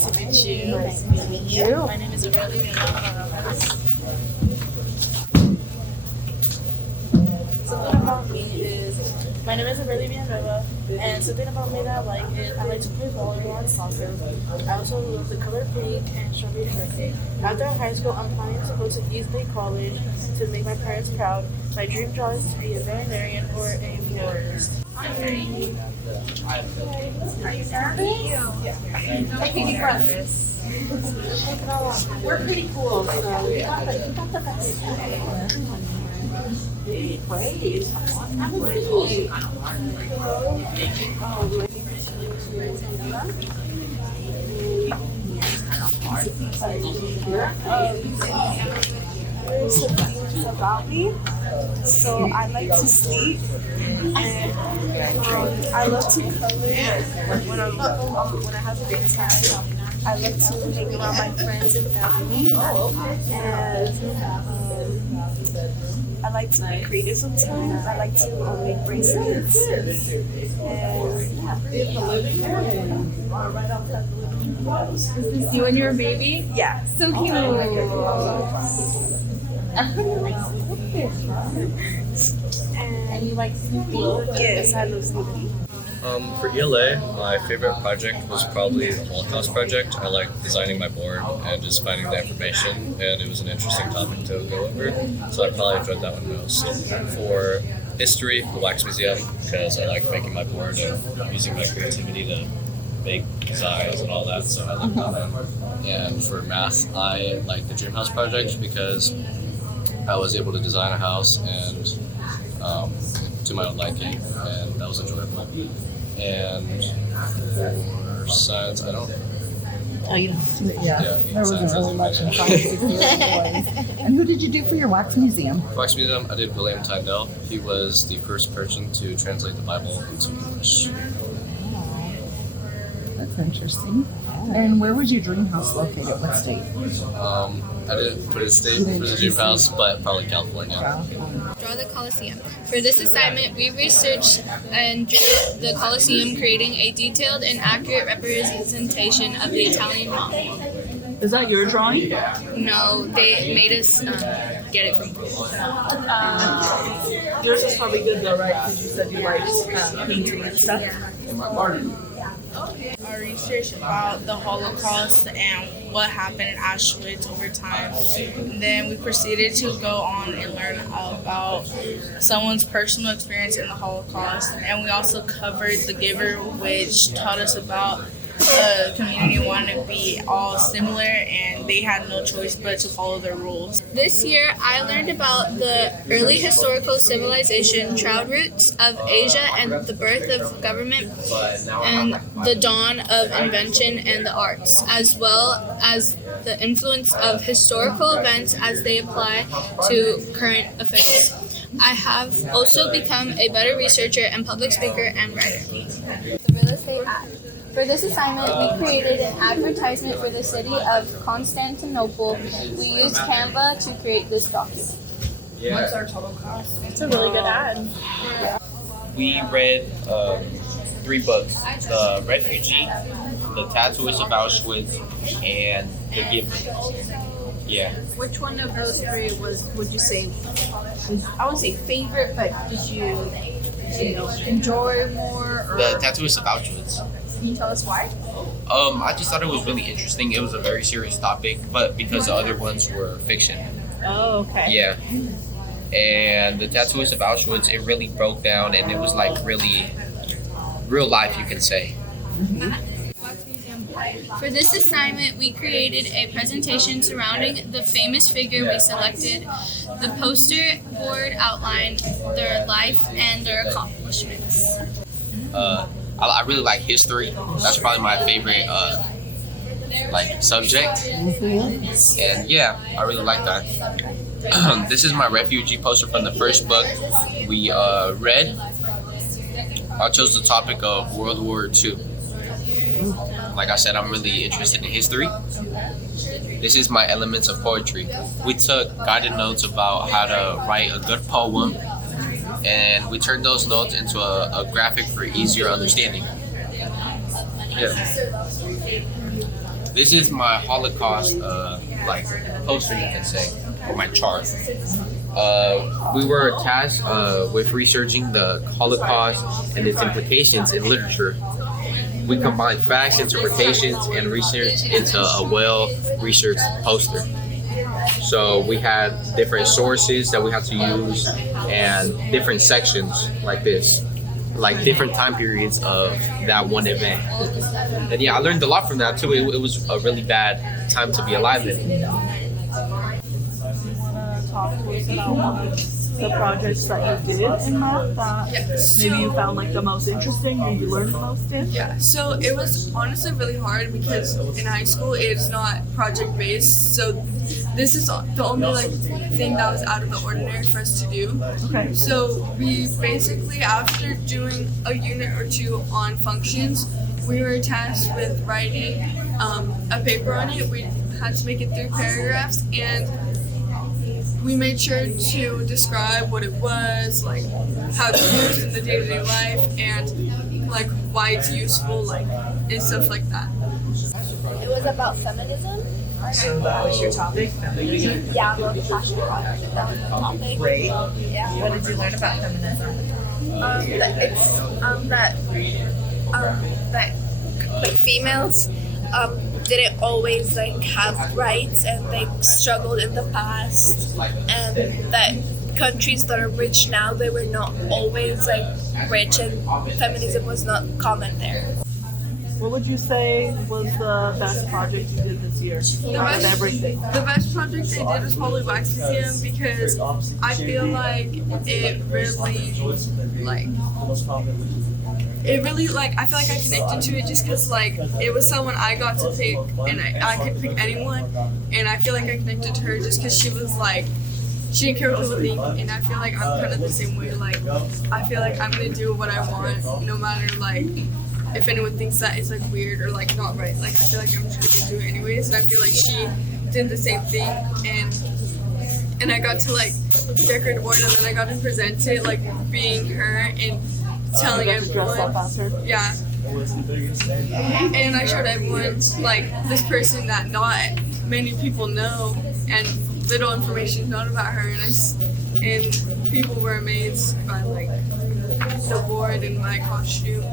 Nice to meet you. Nice to meet you. My name is Aurelia. Something about me is, my name is Aurelia Villanueva, and something about me that I like is I like to play volleyball and soccer. I also love the color pink and strawberry shortcake. After high school, I'm planning to go to East Lake College to make my parents proud. My dream job is to be a veterinarian or a florist. Are you nervous? Yeah. Take a deep breath. We're pretty cool, so you got the best. Great. Have a seat. There's some things about me. So I like to sleep, and I love to color when I have a good time. I love to hang around my friends and family, and I like to be creative sometimes. I like to make bracelets, and Is this you and your baby? yeah. So cute. And you like Snoopy? Yes, I love Snoopy. For ELA, my favorite project was probably the Holocaust project. I like designing my board and just finding the information, and it was an interesting topic to go over, so I probably enjoyed that one most. For history, the Wax Museum, because I like making my board and using my creativity to make designs and all that, so I like that one. And for math, I like the Dream House project because I was able to design a house and to my own liking, and that was enjoyable. And for science, I don't. Oh, you don't. Yeah, there wasn't science really isn't much in my science. And who did you do for your wax museum? Wax Museum, I did William Tyndale. He was the first person to translate the Bible into English. That's interesting. And where was your dream house located? What state? I didn't put a state for the dream house, but probably California. Draw the Colosseum. For this assignment, we researched and drew the Colosseum, creating a detailed and accurate representation of the Italian mob. Is that your drawing? No, they made us get it from Google. Yours is probably good though, right? Because you said you like painting and stuff. Our research about the Holocaust and what happened in Auschwitz over time. And then we proceeded to go on and learn about someone's personal experience in the Holocaust. And we also covered The Giver, which taught us about the community wanted to be all similar and they had no choice but to follow their rules. This year, I learned about the early historical civilization, trade routes of Asia, and the birth of government, and the dawn of invention and the arts, as well as the influence of historical events as they apply to current affairs. I have also become a better researcher and public speaker and writer. The real estate ad. For this assignment, we created an advertisement for the city of Constantinople. We used Canva to create this document. What's our total cost? It's a really good ad. We read 3 books: The Refugee, The Tattooist of Auschwitz, and The Giver. Yeah. Which one of those three would you say was, I wouldn't say favorite, but did you enjoy more? Or The Tattooist of Auschwitz. Can you tell us why? I just thought it was really interesting. It was a very serious topic, but because the other ones were fiction. Oh, okay. Yeah. And The Tattooist of Auschwitz, it really broke down, and it was like really real life, you can say. For this assignment, we created a presentation surrounding the famous figure we selected. The poster board outlined their life and their accomplishments. I really like history. That's probably my favorite subject. And yeah, I really like that. This is my refugee poster from the first book we read. I chose the topic of World War II. Like I said, I'm really interested in history. This is my elements of poetry. We took guided notes about how to write a good poem, and we turned those notes into a graphic for easier understanding. Yeah. This is my Holocaust like poster, you can say, or my chart. We were tasked with researching the Holocaust and its implications in literature. We combined facts, interpretations, and research into a well-researched poster. So we had different sources that we had to use and different sections like this, like different time periods of that one event. And yeah, I learned a lot from that too. It was a really bad time to be alive in. Want to talk to us about one of the projects that you did in math that maybe you found like the most interesting or you learned the most in? Yeah, so it was honestly really hard because in high school it's not project based. So this is the only like thing that was out of the ordinary for us to do. Okay. So we basically, after doing a unit or two on functions, we were tasked with writing a paper on it. We had to make it 3 paragraphs, and we made sure to describe what it was, like how it's used in the day-to-day life, and like why it's useful, like and stuff like that. It was about feminism. So that was your topic? Yeah, I'm really passionate about it. That was the topic. Great. Yeah. What did you learn about feminism? That like females didn't always like have rights and they struggled in the past, and that countries that are rich now, they were not always like rich, and feminism was not common there. What would you say was the best project you did this year? Out of everything. The best project I did was probably Wax Museum because I feel like it really I feel like I connected to it just because like it was someone I got to pick, and I could pick anyone, and I feel like I connected to her just because she was like, she didn't care what people think, and I feel like I'm kind of the same way. Like I feel like I'm gonna do what I want no matter like if anyone thinks that it's like weird or like not right. Like I feel like I'm just gonna do it anyways, and I feel like she did the same thing, and I got to like decorate a board, and then I got to present it like being her and telling everyone. Yeah. And I showed everyone like this person that not many people know, and little information known about her, and people were amazed by like the board and my costume.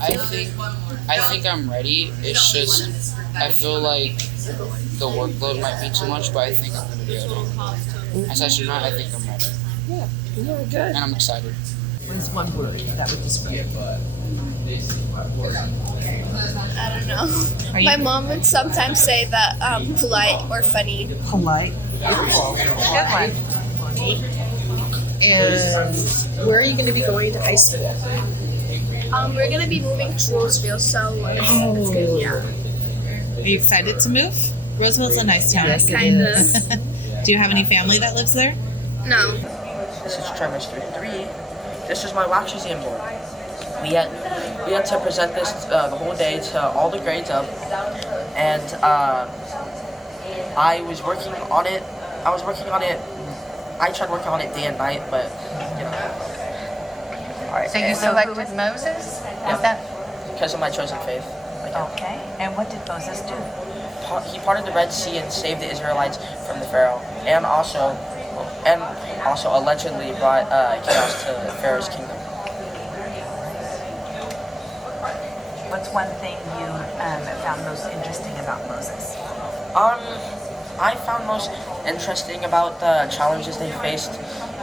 I think I'm ready. It's just I feel like the workload might be too much, but I think I'm gonna be ready. Aside from that, I think I'm ready. Yeah, you're good. And I'm excited. What's one word that would describe it? I don't know. Are you My mom would sometimes say that polite or funny. polite? Good one. And where are you going to be going to high school? We're gonna be moving to Roseville, so it's good. Yeah. Are you excited to move? Roseville's a nice town. Yes, kinda. Do you have any family that lives there? No. This is trimester 3. This is my wax museum board. We had to present this the whole day to all the grades up, and I was working on it. I tried working on it day and night, but you know. Alright, so you selected Moses? Is that Because of my chosen faith. okay? And what did Moses do? He parted the Red Sea and saved the Israelites from the Pharaoh, and also allegedly brought chaos to Pharaoh's kingdom. What's one thing you found most interesting about Moses? I found most interesting about the challenges they faced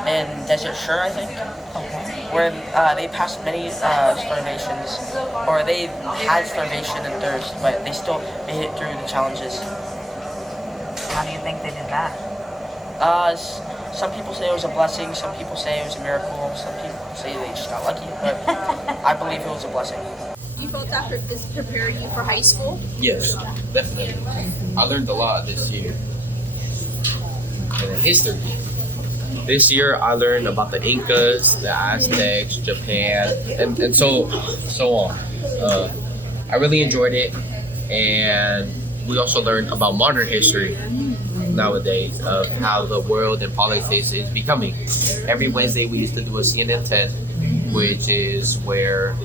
in Desert Shur, I think. Okay. Where they passed many starvations, or they had starvation and thirst, but they still made it through the challenges. How do you think they did that? Some people say it was a blessing, some people say it was a miracle, some people say they just got lucky, but I believe it was a blessing. You felt that this prepared you for high school? Yes, definitely. I learned a lot this year. And history. This year I learned about the Incas, the Aztecs, Japan, and so on. I really enjoyed it, and we also learned about modern history nowadays of how the world and politics is becoming. Every Wednesday we used to do a CNN 10, which is where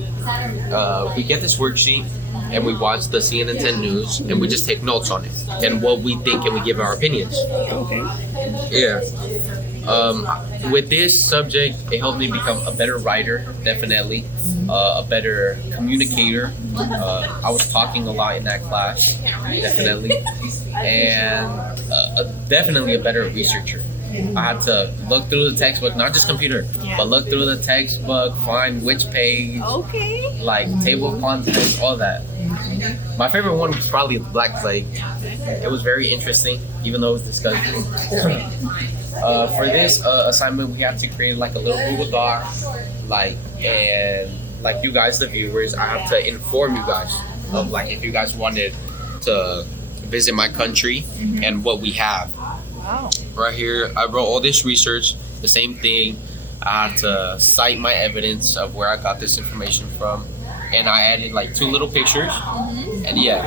we get this worksheet and we watch the CNN 10 news and we just take notes on it and what we think and we give our opinions. Okay. Yeah. With this subject, it helped me become a better writer, definitely, a better communicator. I was talking a lot in that class, definitely, and definitely a better researcher. I had to look through the textbook, not just computer, but look through the textbook, find which page, like table of contents, all that. My favorite one was probably the Black Plague. It was very interesting, even though it was disgusting. For this assignment, we had to create like a little Google Doc, and you guys, the viewers, I have to inform you guys of like if you guys wanted to visit my country and what we have. Wow. Right here, I wrote all this research, the same thing. I had to cite my evidence of where I got this information from, and I added like 2 little pictures. And yeah,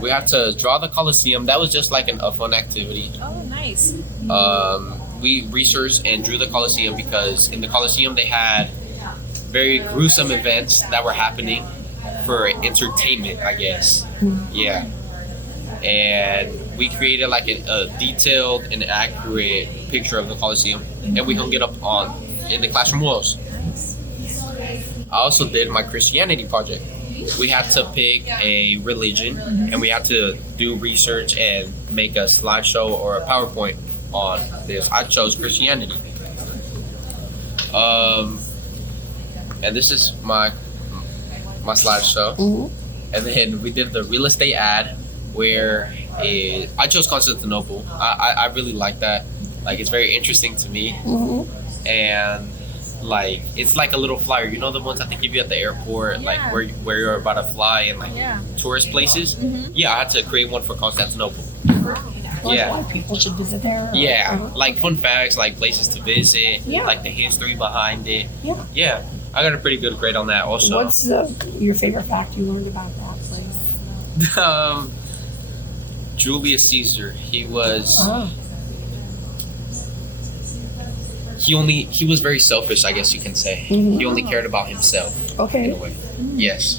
we had to draw the Colosseum. That was just like a fun activity. Oh, nice. We researched and drew the Colosseum because in the Colosseum they had very gruesome events that were happening for entertainment, I guess. Yeah. And we created like a detailed and accurate picture of the Colosseum, and we hung it up in the classroom walls. I also did my Christianity project. We had to pick a religion, and we had to do research and make a slideshow or a PowerPoint on this. I chose Christianity. And this is my slideshow. And then we did the real estate ad where I chose Constantinople. I really like that. Like, it's very interesting to me. And like, it's like a little flyer. You know the ones that they give you at the airport, like where you're about to fly and like tourist places? Yeah, I had to create one for Constantinople. A lot of people should visit there. Yeah, like fun facts, like places to visit, like the history behind it. Yeah, I got a pretty good grade on that also. What's your favorite fact you learned about that place? Julius Caesar. He was. He was very selfish, I guess you can say. He only cared about himself. Okay. In a way. Yes.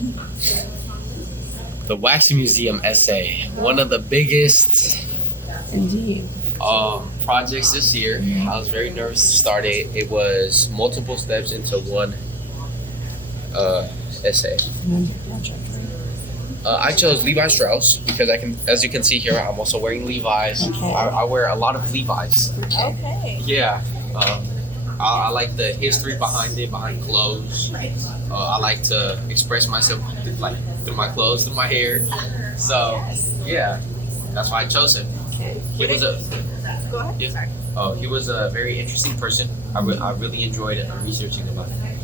The Wax Museum essay, one of the biggest Indeed. Projects this year. I was very nervous to start it. It was multiple steps into one essay. I chose Levi Strauss because as you can see here, I'm also wearing Levi's. Okay. I wear a lot of Levi's. Okay. Yeah. I like the history behind it, behind clothes. I like to express myself like through my clothes, through my hair. So yeah, that's why I chose him. Okay. He was a Go ahead. yeah. Sorry. He was a very interesting person. I really enjoyed researching about him.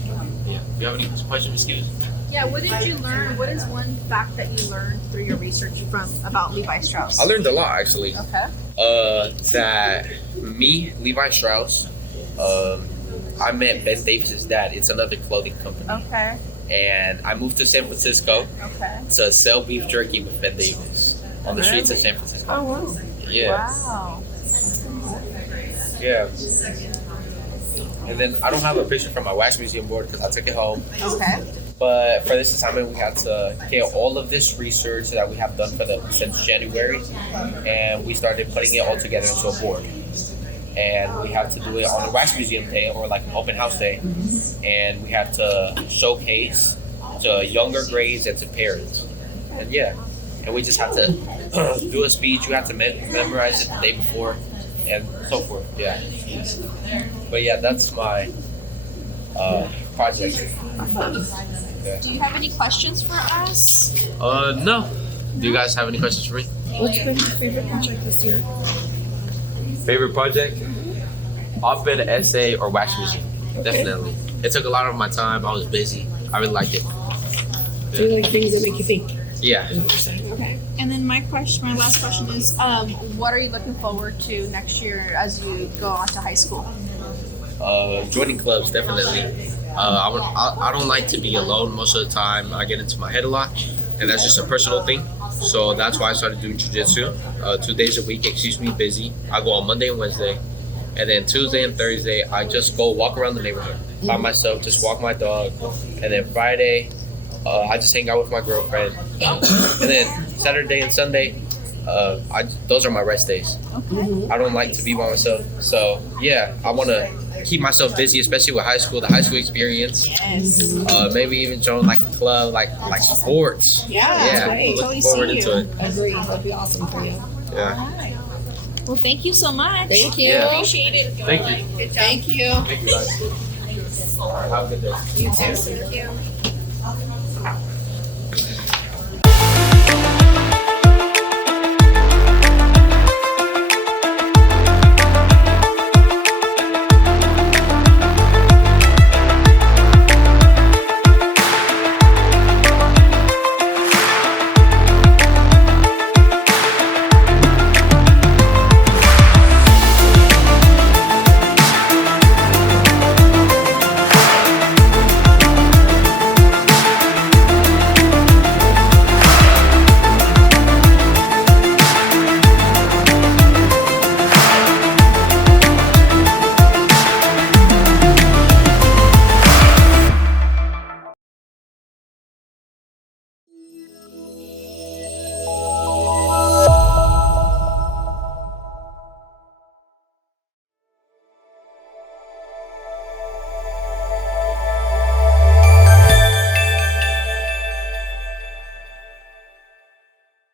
Yeah. Do you have any questions, Ms. Yeah, what did you learn? What is one fact that you learned through your research about Levi Strauss? I learned a lot actually. Okay. That me, Levi Strauss, I met Ben Davis's dad. It's another clothing company. Okay. And I moved to San Francisco to sell beef jerky with Ben Davis on the streets of San Francisco. Oh, wow. Yeah. Wow. Yeah. And then I don't have a picture from my Wax Museum board because I took it home. Okay. But for this assignment, we had to get all of this research that we have done since January, and we started putting it all together into a board. And we had to do it on a Wax Museum day or like an open house day, and we had to showcase to younger grades and to parents. And yeah, and we just had to do a speech. You had to memorize it the day before, and so forth. Yeah. But yeah, that's my project. Yeah. Do you have any questions for us? No. Do you guys have any questions for me? What's been your favorite project this year? Favorite project? Op-ed, essay, or Wax Museum. Definitely. It took a lot of my time. I was busy. I really liked it. Do you like things that make you think? Yeah. Is what you're saying? Okay. And then my last question is, what are you looking forward to next year as you go on to high school? Joining clubs, definitely. I don't like to be alone most of the time. I get into my head a lot, and that's just a personal thing. So that's why I started doing jiu-jitsu 2 days a week. It keeps me busy. I go on Monday and Wednesday, And then Tuesday and Thursday, I just go walk around the neighborhood by myself, just walk my dog. And then Friday, I just hang out with my girlfriend. And then Saturday and Sunday, those are my rest days. I don't like to be by myself. So yeah, I want to keep myself busy, especially with the high school experience. Yes. Maybe even join like a club, like sports. Yeah, great. I'm looking forward into it. Agree. That'd be awesome for you. Yeah. Well, thank you so much. Thank you. Yeah. Appreciate it. Thank you. Thank you. Thank you guys. Have a good day. You too. Thank you.